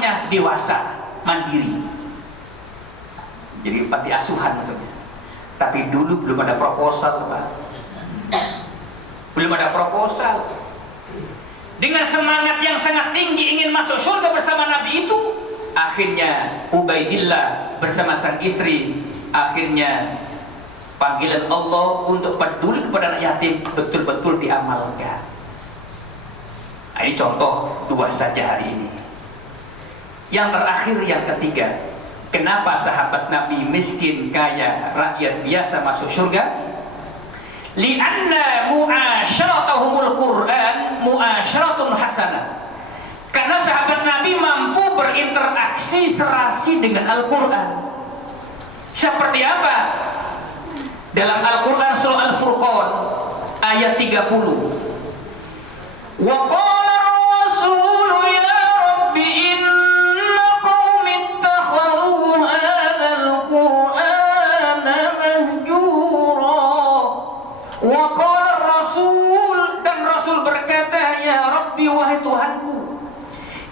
rumahnya dewasa, mandiri. Jadi panti asuhan maksudnya. Tapi dulu belum ada proposal, Pak. Belum ada proposal. Dengan semangat yang sangat tinggi ingin masuk surga bersama Nabi itu, akhirnya Ubaidillah bersama sang istri, akhirnya panggilan Allah untuk peduli kepada anak yatim betul-betul diamalkan. Nah, ini contoh dua saja hari ini. Yang terakhir, yang ketiga, kenapa sahabat Nabi miskin, kaya, rakyat biasa masuk surga? Lianna mu'asyaratahumul Qur'an mu'asyaratun hasanah. Karena sahabat Nabi mampu berinteraksi serasi dengan Al-Quran. Seperti apa? Dalam Al-Quran surah Al-Furqan ayat 30. Wa qala ar-rasul ya rabbi inna qaumi ittakhadhu hadzal qur'ana mahjura. Wa qala ar-rasul, dan Rasul berkata, ya rabbi, wahai Tuhanku,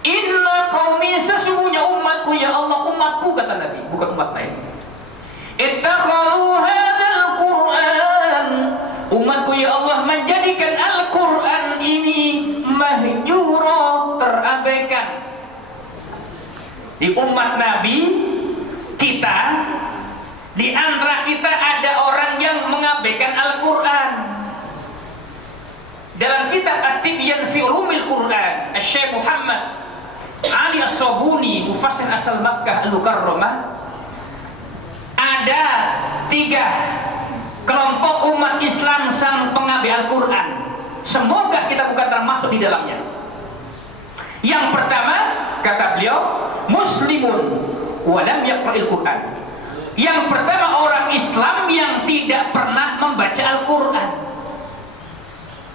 inna qaumi, sesungguhnya umatku, ya Allah, umatku, kata Nabi, bukan umat lain. Ittakhadhu hadzal qur'an, umatku ya Allah menjadikan Al-Quran ini mahjura, terabaikan. Di umat Nabi kita, di antara kita ada orang yang mengabaikan Al-Quran. Dalam kitab At-Tibyan fi Ulumil Quran, Syekh Muhammad Ali As-Sabuni, mufassir asal Makkah Al-Mukarramah, ada 3 kelompok umat Islam sang pengabai Al-Quran. Semoga kita bukan termasuk di dalamnya. Yang pertama, kata beliau, muslimun walam yaqra'il Quran. Yang pertama, orang Islam yang tidak pernah membaca Al-Quran.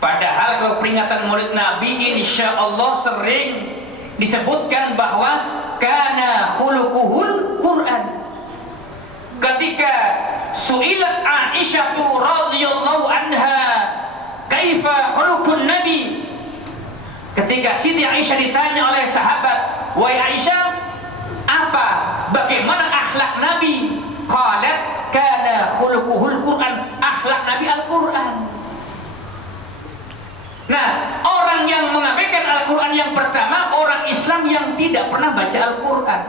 Padahal kalau peringatan Maulid Nabi, insya Allah sering disebutkan bahwa kana khuluquhul Quran. Ketika su'ilat Aisyah radhiyallahu anha kaifa khuluqun Nabi, ketika Siti Aisyah ditanya oleh sahabat, wahai Aisyah, apa, bagaimana akhlak Nabi? Qalat kana khuluquhul Quran, akhlak Nabi Al-Quran. Nah, orang yang mengabaikan Al-Quran yang pertama, orang Islam yang tidak pernah baca Al-Quran.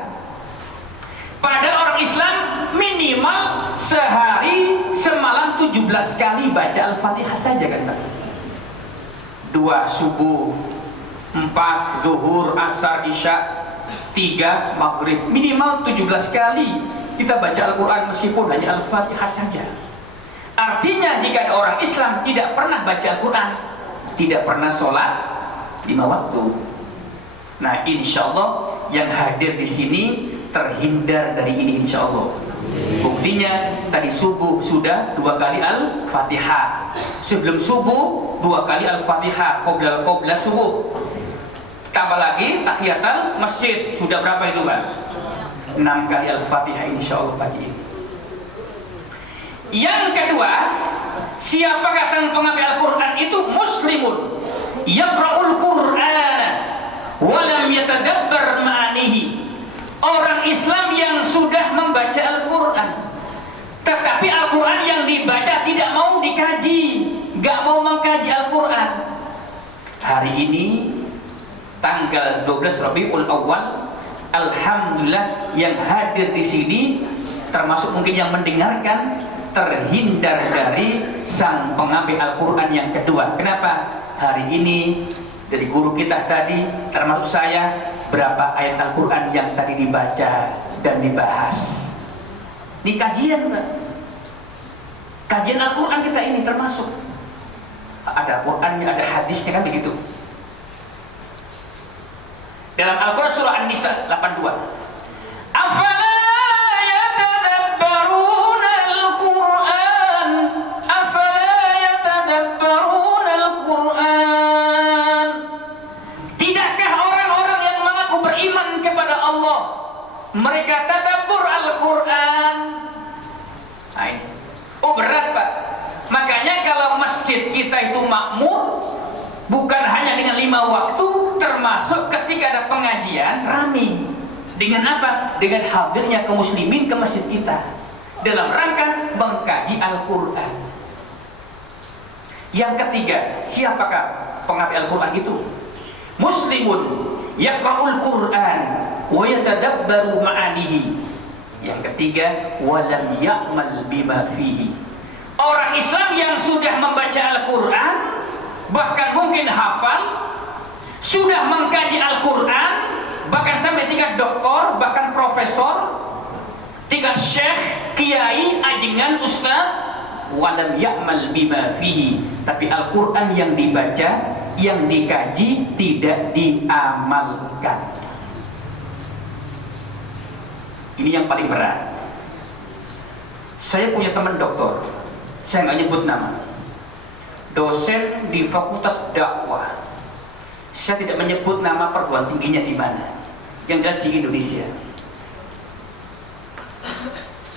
Padahal orang Islam minimal sehari semalam 17 kali baca Al-Fatihah saja, kan? 2 subuh, 4 zuhur, asar, isya, 3 maghrib, minimal 17 kali kita baca Al-Quran meskipun hanya Al-Fatihah saja. Artinya jika ada orang Islam tidak pernah baca Al-Quran, tidak pernah sholat 5 waktu. Nah, insya Allah yang hadir di sini terhindar dari ini, insya Allah. Buktinya tadi subuh sudah 2 kali Al-Fatihah, sebelum subuh 2 kali Al-Fatihah, qobla subuh, tambah lagi tahiyatul masjid, sudah berapa itu, Pak? 6 kali Al-Fatihah insya Allah pagi ini. Yang kedua, siapakah sang pengabai Al-Quran itu? Muslimun yaqra'ul Qur'ana walam yatadabbar ma'anihi. Orang Islam yang sudah membaca Al-Quran, tetapi Al-Quran yang dibaca tidak mau dikaji, gak mau mengkaji Al-Quran. Hari ini tanggal 12 Rabiul Awal, alhamdulillah yang hadir di sini termasuk mungkin yang mendengarkan terhindar dari sang pengambil Al-Quran yang kedua. Kenapa? Hari ini dari guru kita tadi, termasuk saya, berapa ayat Al-Quran yang tadi dibaca dan dibahas. Ini kajian, Pak. Kajian Al-Quran kita ini termasuk. Ada Qurannya, ada hadisnya, kan begitu. Dalam Al-Quran surah An-Nisa 82. Afala yatadabbaruna Al-Quran, afala yatadabbaruna Al-Quran. Tidakkah orang-orang yang mengaku beriman kepada Allah mereka tadabbur Al-Quran? Oh, berat, Pak. Makanya kalau masjid kita itu makmur, bukan hanya dengan 5 waktu, termasuk ketika ada pengajian rame. Dengan apa? Dengan hadirnya kaum muslimin ke masjid kita dalam rangka mengkaji Al-Quran. Yang ketiga, siapakah penghafal Al-Quran itu? Muslimun yaqra'ul Quran wa yatadabbaru ma'anihi. Yang ketiga, walam ya'mal bima fihi. Orang Islam yang sudah membaca Al-Quran, bahkan mungkin hafal, sudah mengkaji Al-Quran, bahkan sampai tingkat doktor, bahkan profesor, tingkat syekh, kiai, ajengan, ustaz, walam ya'mal bima fihi. Tapi Al-Quran yang dibaca, yang dikaji, tidak diamalkan. Ini yang paling berat. Saya punya teman doktor, saya nggak nyebut nama, dosen di Fakultas Dakwah. Saya tidak menyebut nama perguruan tingginya di mana, yang jelas di Indonesia.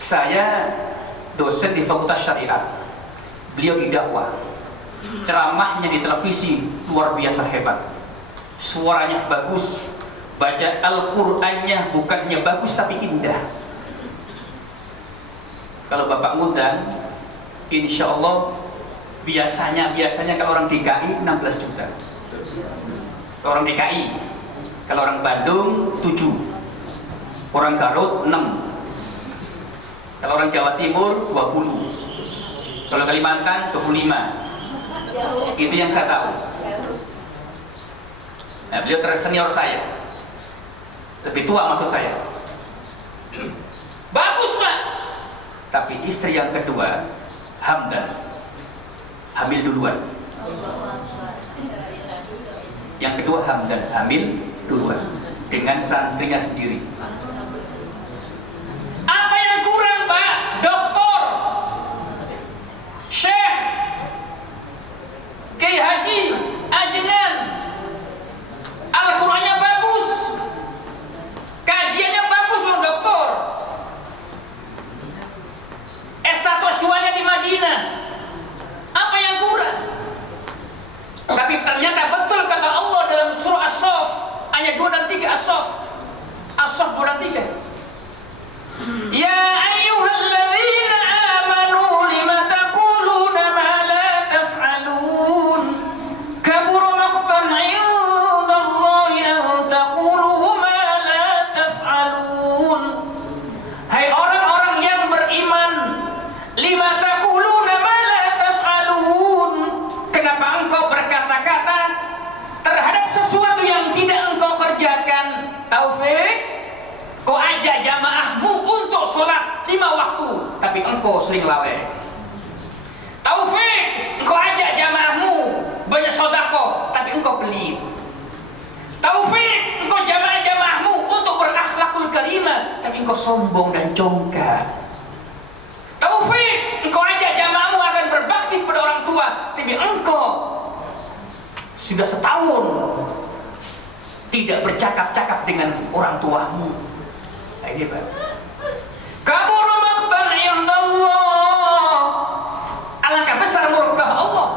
Saya dosen di Fakultas Syariat, beliau di dakwah, ceramahnya di televisi luar biasa hebat, suaranya bagus, baca Al-Qur'annya bukan hanya bagus tapi indah. Kalau Bapak ngundang, insya Allah biasanya kalau orang DKI 16 juta, kalau orang DKI, kalau orang Bandung 7, orang Garut 6, kalau orang Jawa Timur 20, kalau Kalimantan 25. Itu yang saya tahu. Nah, beliau tersenior saya, lebih tua maksud saya. Bagus Pak. Tapi istri yang kedua, Hamdan, hamil duluan. Yang kedua Hamdan, hamil duluan dengan santrinya sendiri. Apa yang kurang Pak? Doktor, syekh, kiai haji, ajengan, Al-Qurannya bagus, kajiannya bagus loh doktor, S1 S2-nya di Madinah. Apa yang kurang? Tapi ternyata betul kata Allah dalam surah As-Saff ayat 2 dan 3, As-Saff 2 dan 3. Ya ayyuhalladzina amanu lima taquluna ma la taf'alun kabura maqtan 'indallahi an taqulu ma la taf'alun. Hai orang-orang yang beriman, lima taquluna ma la taf'alun, kenapa engkau berkata-kata terhadap sesuatu yang tidak engkau kerjakan? Taufik, kau ajak jamaahmu untuk sholat 5 waktu, tapi engkau sering lalai. Taufik, engkau ajak jamaahmu banyak sedekah, tapi engkau pelit. Taufik, engkau jamaahmu untuk berakhlakul karimah, tapi engkau sombong dan congkak. Taufik, engkau ajak jamaahmu akan berbakti kepada orang tua, tapi engkau sudah setahun tidak bercakap-cakap dengan orang tuamu. Nah, ini Pak. Kabura maqtan indallah, alangkah besar murka Allah.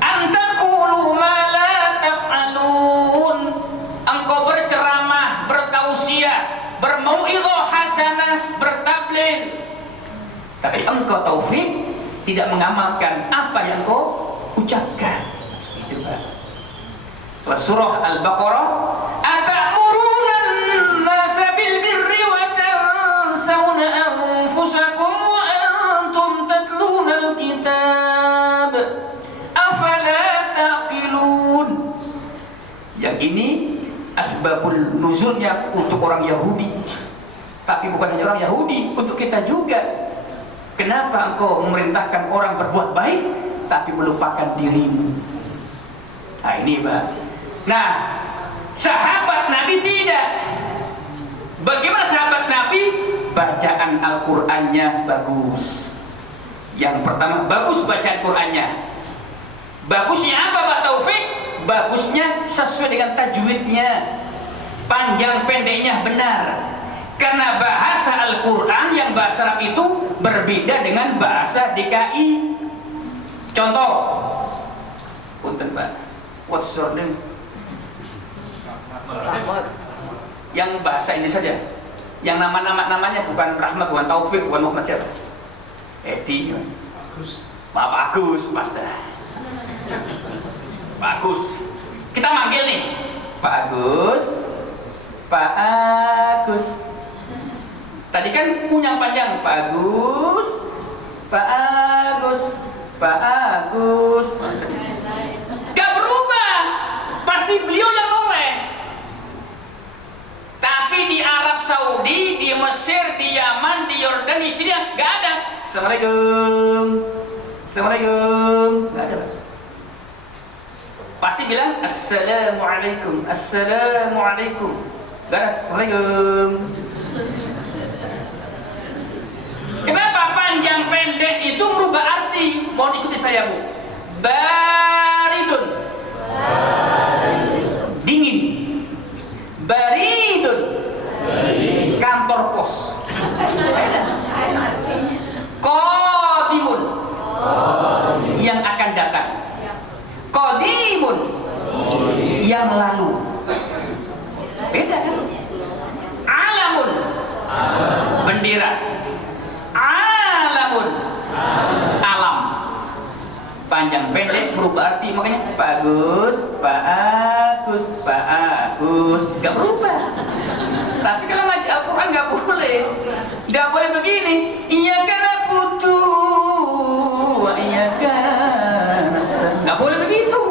Antaqulu ma la taf'alun, engkau berceramah, bertausiah, bermau'izah hasanah, bertabligh, tapi engkau Taufik tidak mengamalkan apa yang kau ucapkan. Itu Pak. Surah Al-Baqarah, atamuruna an-nasa bil birri wa tansawna anfusakum wa antum tatluna al-kitab afala taqilun. Yang ini asbabul nuzulnya untuk orang Yahudi, tapi bukan hanya orang Yahudi, untuk kita juga. Kenapa engkau memerintahkan orang berbuat baik tapi melupakan dirimu? Nah ini Pak. Nah, sahabat Nabi tidak. Bagaimana sahabat Nabi? Bacaan Al-Qur'annya bagus. Yang pertama, bagus bacaan Qur'annya. Bagusnya apa Pak Taufik? Bagusnya sesuai dengan tajwidnya, panjang pendeknya benar. Karena bahasa Al-Qur'an yang bahasa Arab itu berbeda dengan bahasa DKI. Contoh, punten Pak, what's your name? Yang bahasa ini saja, yang namanya bukan Rahmat, bukan Taufik, bukan Muhammad, siapa? Edi, Pak Agus, Mas dah. Pak Agus, kita manggil nih, Pak Agus, Pak Agus. Tadi kan punya panjang, Pak Agus, Pak Agus, Pak Agus. Gak berubah, pasti beliau yang noleh. Tapi di Arab Saudi, di Mesir, di Yaman, di Yordan, di Syria gak ada. Assalamualaikum, Assalamualaikum, gak ada. Pasti bilang Assalamualaikum, Assalamualaikum. Gak ada. Assalamualaikum. Kenapa panjang pendek itu merubah arti? Mohon ikuti saya, Bu. Baridun, dingin. Baridun, kantor pos. Qadimun, yang akan datang. Qadimun, yang lalu. Beda kan? Alamun, bendera. Alamun, alam. Panjang pendek berubah arti, makanya Pak Agus, Pak Agus, Pak Agus, gak berubah. Tapi kalau ngaji Al-Quran gak boleh. Gak boleh begini. Iyyaka na'budu wa iyyaka nasta'in. Gak boleh begitu.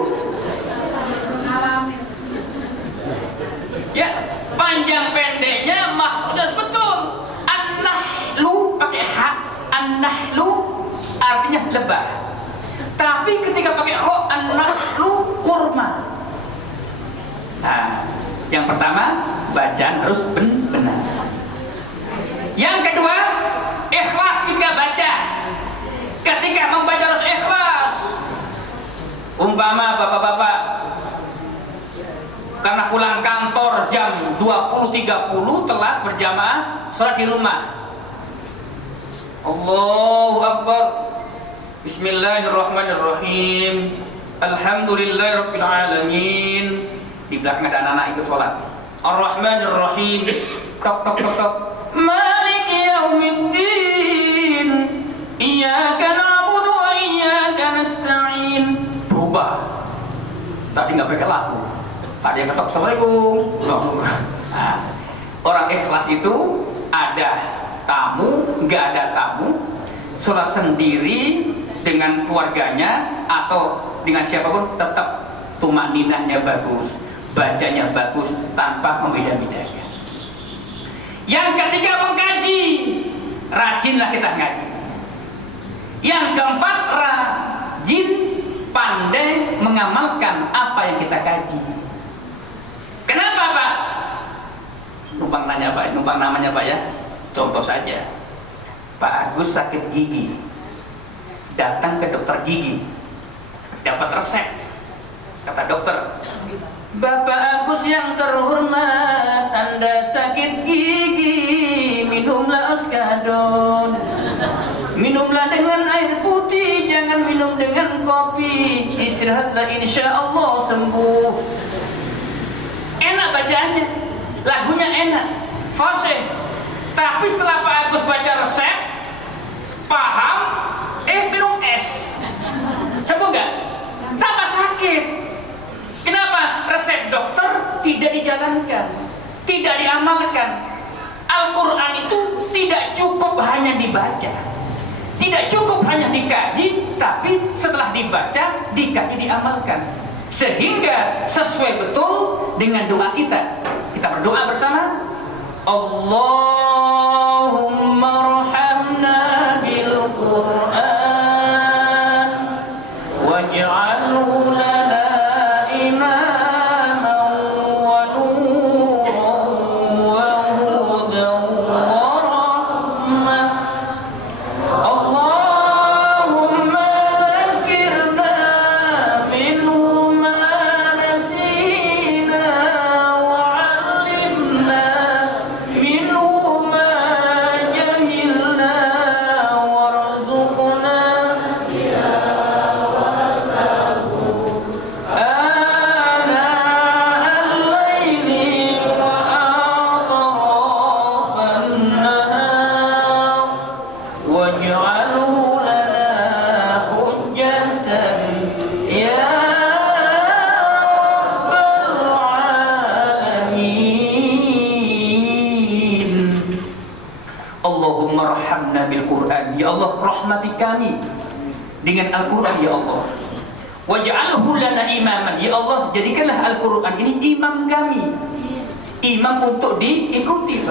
Ya, panjang pendeknya udah betul. An-nahlu pakai ha, an-nahlu artinya lebah. Tapi ketika pakai kho, an-nahlu kurma. Nah, yang pertama bacaan harus benar. Yang kedua, ikhlas ketika baca. Ketika membaca harus ikhlas. Umpama bapak-bapak karena pulang kantor jam 20.30 telat berjamaah sholat di rumah. Allahu Akbar. Bismillahirrahmanirrahim. Alhamdulillahirabbil alamin. Di belakang ada anak-anak itu sholat. Ar-Rahmanir-Rahim. Tok tok tok tok. Maliki yaumiddin. Iyyaka na'budu wa iyyaka nasta'in. Berubah. Tadi nggak pakai lagu. Ada yang ketok Assalamualaikum. Nah, orang ikhlas itu ada tamu, nggak ada tamu, sholat sendiri dengan keluarganya atau dengan siapapun tetap tumakninahnya bagus, bacanya bagus tanpa membeda-bedakan. Yang ketiga, mengkaji, rajinlah kita ngaji. Yang keempat, rajin pandai mengamalkan apa yang kita kaji. Kenapa, Pak? Numpang nanya, Pak, numpang namanya, Pak, ya. Contoh saja, Pak Agus sakit gigi, datang ke dokter gigi, dapat resep. Kata dokter, Bapak Agus yang terhormat, Anda sakit gigi, minumlah oskadon. Minumlah dengan air putih, jangan minum dengan kopi. Istirahatlah, insya Allah sembuh. Enak bacaannya, lagunya enak, fasih. Tapi setelah Pak Agus baca resep, paham, minum es, sembuh nggak? Tambah sakit. Kenapa? Resep dokter tidak dijalankan, tidak diamalkan. Al-Quran itu tidak cukup hanya dibaca, tidak cukup hanya dikaji, tapi setelah dibaca, dikaji, diamalkan, sehingga sesuai betul dengan doa kita. Kita berdoa bersama, Allahumma arhamna bil Quran waj'alhu lana imaman wa nuran wa hudan wa rahmah. Allahumma dzakirna minhu ma nasina wa 'allimna minhu Allahumma rahmna bil Qur'an, ya Allah rahmati kami dengan Al-Quran ya Allah. Waj'alhu lana imaman, ya Allah jadikanlah Al-Quran ini imam kami, imam untuk diikuti.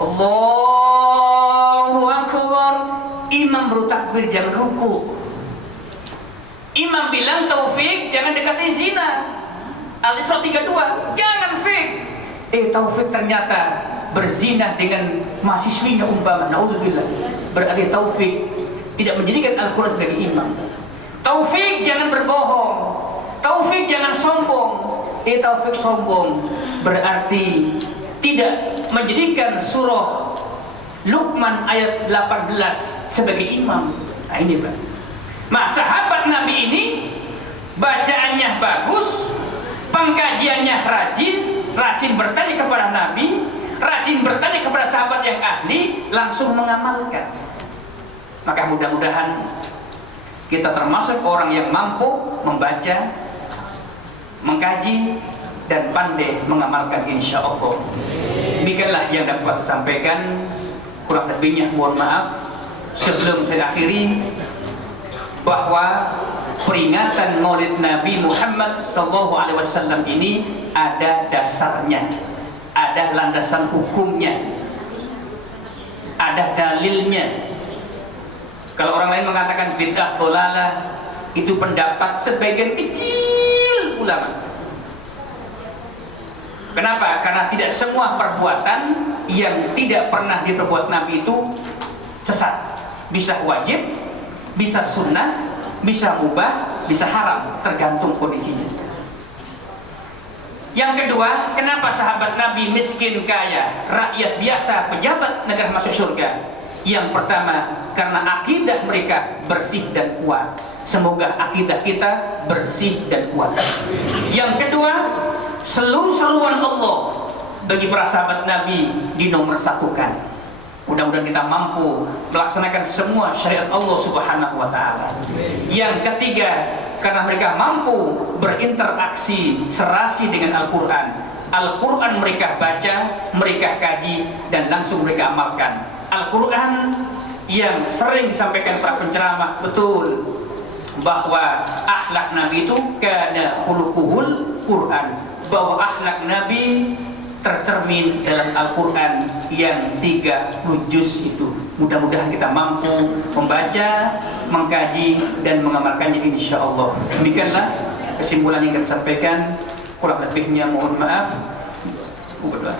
Allahu Akbar, imam baru takbir jangan ruku. Imam bilang Taufik jangan dekati zina, Al-Isra 32, jangan Fik. Taufik ternyata berzina dengan mahasiswinya umpama, naudzubillah. Berarti Taufik tidak menjadikan Al-Quran sebagai imam. Taufik jangan berbohong, Taufik jangan sombong. Taufik sombong berarti tidak menjadikan surah Luqman ayat 18 sebagai imam. Nah ini Pak. Nah, sahabat Nabi ini bacaannya bagus, pengkajiannya rajin bertanya kepada Nabi, rajin bertanya kepada sahabat yang ahli, langsung mengamalkan. Maka mudah-mudahan kita termasuk orang yang mampu membaca, mengkaji, dan pandai mengamalkan insya Allah. Demikianlah yang dapat saya sampaikan. Kurang lebihnya mohon maaf. Sebelum saya akhiri, bahwa peringatan Maulid Nabi Muhammad SAW ini ada dasarnya, ada landasan hukumnya, ada dalilnya. Kalau orang lain mengatakan bid'ah dhalalah, itu pendapat sebagian kecil ulama. Kenapa? Karena tidak semua perbuatan yang tidak pernah diperbuat Nabi itu sesat. Bisa wajib, bisa sunnah, bisa mubah, bisa haram, tergantung kondisinya. Yang kedua, kenapa sahabat Nabi miskin kaya, rakyat biasa, pejabat negara masuk surga? Yang pertama, karena akidah mereka bersih dan kuat. Semoga akidah kita bersih dan kuat. Yang kedua, seru-seruan Allah bagi para sahabat Nabi dinomorsatukan. Mudah-mudahan kita mampu melaksanakan semua syariat Allah Subhanahu wa Ta'ala. Yang ketiga, karena mereka mampu berinteraksi serasi dengan Al-Quran. Al-Quran mereka baca, mereka kaji, dan langsung mereka amalkan. Al-Quran yang sering disampaikan para penceramah, betul bahwa akhlak Nabi itu kana khuluquhul Quran, bahwa akhlak Nabi tercermin dalam Al-Quran yang 30 juz itu. Mudah-mudahan kita mampu membaca, mengkaji, dan mengamalkannya insya Allah. Demikianlah kesimpulan yang kami sampaikan. Kurang lebihnya mohon maaf. Berdoa.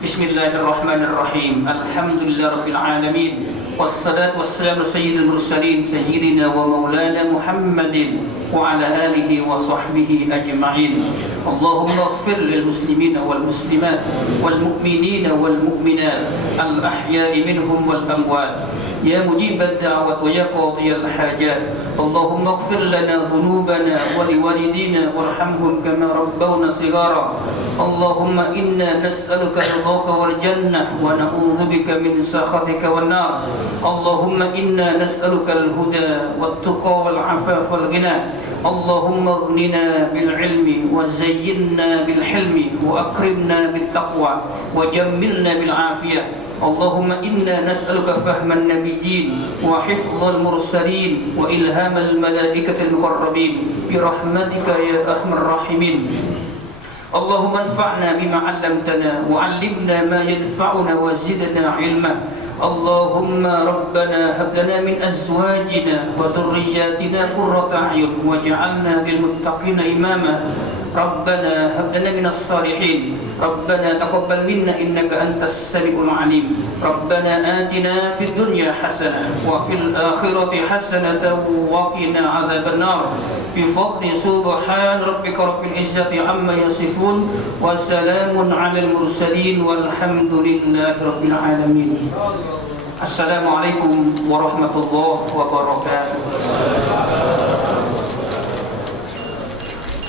Bismillahirrahmanirrahim. Alhamdulillahirabbil alamin. Wassalatu wassalamu ala sayyidil mursalin sayyidina wa maulana Muhammadin wa ala alihi wa sahbihi ajma'in. Allahumma ighfir lil muslimina wal muslimat wal mu'minina wal mu'minat al ahya'i minhum wal amwat. Ya mujibad da'wat wa ya qadiyal hajat. Allahumma ighfir lana dhunubana wa liwalidina warhamhum kama rabbawna shighara. Allahumma inna nas'aluka ridhaka wal jannah wa na'udzu bika min sakhatika wan nar. Allahumma inna nas'aluka al huda wat tuqa wal afaf wal ghina. Allahumma aghnina bil ilmi wa zayyinna bil hilmi wa akrimna bit taqwa wa jammilna bil afiyah. Allahumma inna nas'aluka fahman nabiyyin wa hifdhal mursalin wa ilhamal malaikatil muqarrabin bi rahmatika ya arhamar rahimin. Allahumma anfa'na bima 'allamtana wa 'allimna ma yanfa'una wa zidna 'ilma. Allahumma rabbana hab lana min azwajina wa dhurriyyatina qurrata a'yun waj'alna lil muttaqina imama. Rabbana hab lana minas salihin. Rabbana taqabbal minna innaka antas samiul alim. Rabbana atina fid dunya hasanah wa fil akhirati hasanatan wa qina adzaban nar. Bi fadli subhan rabbika rabbil izzati amma yasifun wa salamun 'alal mursalin walhamdulillahi rabbil alamin. Assalamualaikum warahmatullahi wabarakatuh.